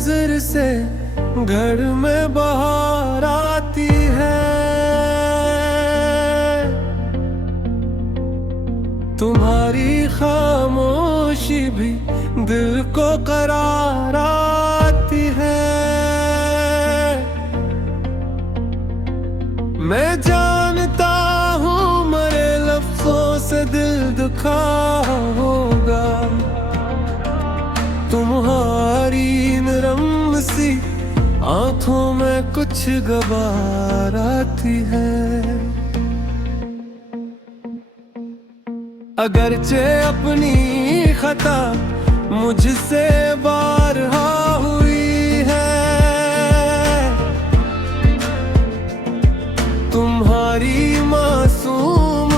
नजर से घर में बाहर आती है। तुम्हारी खामोशी भी दिल को करार आती है। मैं जानता हूँ मरे लफ्जों से दिल दुखा होगा। तुम्हारी नरम सी आंखों में कुछ गवार आती है। अगरचे अपनी खता मुझसे बारहा हुई है, तुम्हारी मासूम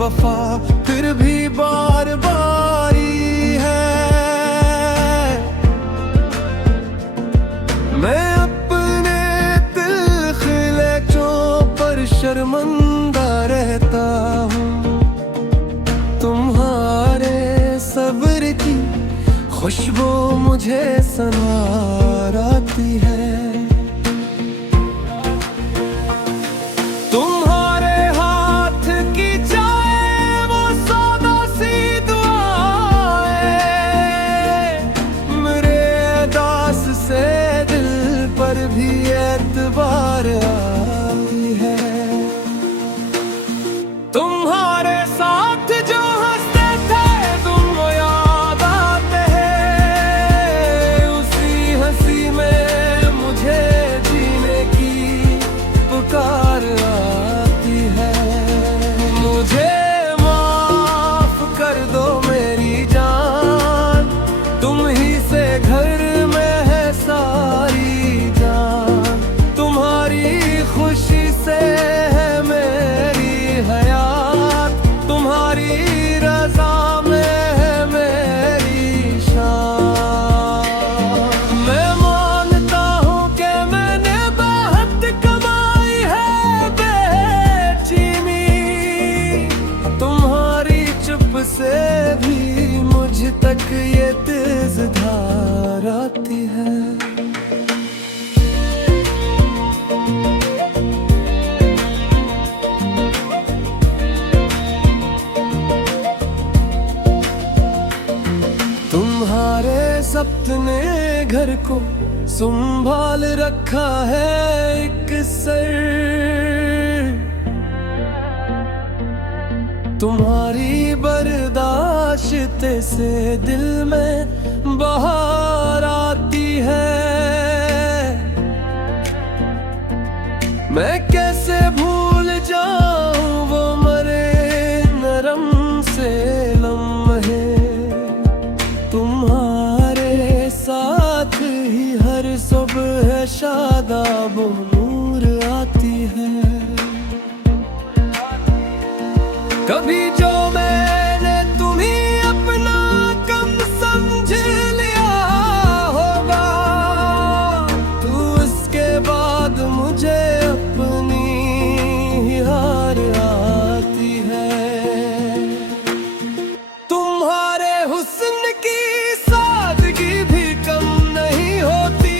वफा फिर भी बार बारी है। मैं अपने तिल्ख लहजों पर शर्मिंदा रहता हूँ। तुम्हारे सब्र की खुशबू मुझे सनवार आती है। तुम्हारे हाथ की चाय वो सौदा सी दुआएं मेरे दास से दिल पर भी एतबार आई है। तुम्हारे साथ जो हंसते थे तुम वो याद आते हैं। उसी हंसी में मुझे जीने की पुकार आती है। मुझे माफ कर दो मेरी जान, तुम ही से घर में है सारी जान। तुम्हारी खुशी से है मेरी हयात, तुम्हारी रज़ा में है मेरी शान। मैं मानता हूँ कि मैंने बहुत कमाई है बेचैनी। तुम्हारी चुप से भी मुझ तक ये तेज धार आती है। तुम्हारे सपने घर को संभाल रखा है एक सर। तुम्हारी बर्दाश्त से दिल में बहार आती है। मैं कैसे भूल जाऊं वो मरे नरम से लम्हे। तुम्हारे साथ ही हर सुबह शादाब नूर आती है। कभी जो मैंने तुम्हें अपना कम समझ लिया होगा, तो उसके बाद मुझे अपनी ही हार आती है। तुम्हारे हुस्न की सादगी भी कम नहीं होती।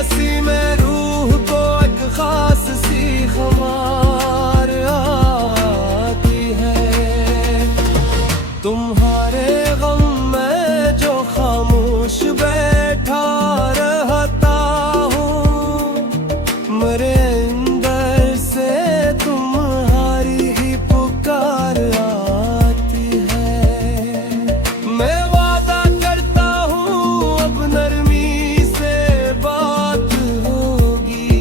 असी में रूह को एक खास सी खुमार आती है। तुम्हारे गम में जो खामोश बैठा रहता हूँ, मेरे अंदर से तुम्हारी ही पुकार आती है। मैं वादा करता हूँ अब नरमी से बात होगी।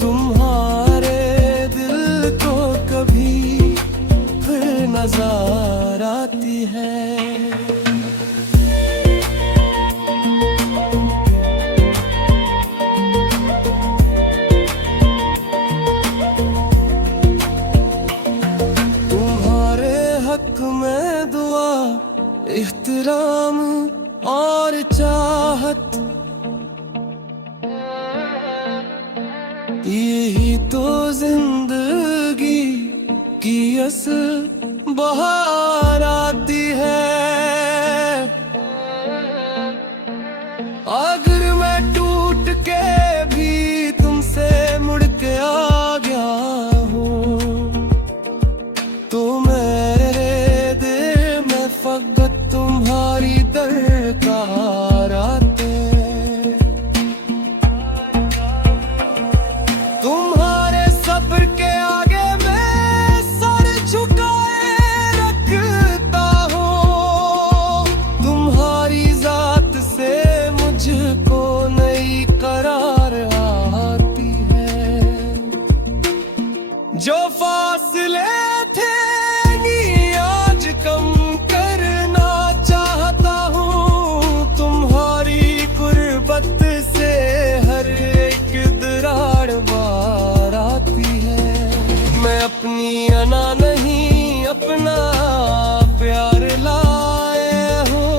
तुम्हारे दिल को कभी फिर नजर आती है। तुम्हारे हक में दुआ, इख्तिराम और चाहत, यही तो जिंदगी की असल बहार आती है। अगर मैं टूट के भी तुमसे मुड़ के आ गया हूँ, तो मेरे दिल में फकत तुम्हारी दरकार आते। तुम्हारे सब्र के आगे मैं सर झुकाए रखता हूँ। तुम्हारी जात से मुझको नई करार आती है। जो फासले थे आज कम करना चाहता हूँ। तुम्हारी गुर्बत से हर एक दरार बार आती है। मैं अपनी अना नहीं अपना प्यार लाए हूँ।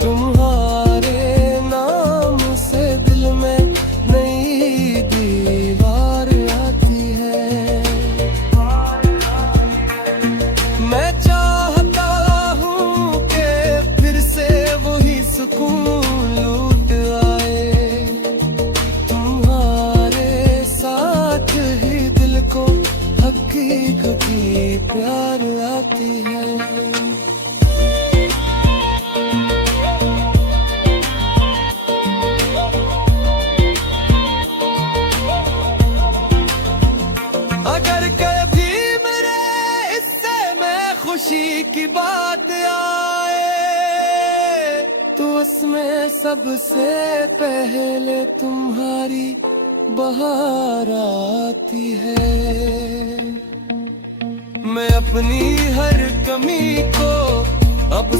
तुम्हारे नाम से दिल में नई दीवार आती है। मैं चाहता हूँ कि फिर से वही सुकून लूट आए। तुम्हारे साथ ही दिल को हकीकती प्यार आती है। अगर कभी मेरे इससे मैं खुशी की बात आए, तो उसमें सबसे पहले तुम्हारी बहार आती है। मैं अपनी हर कमी को अब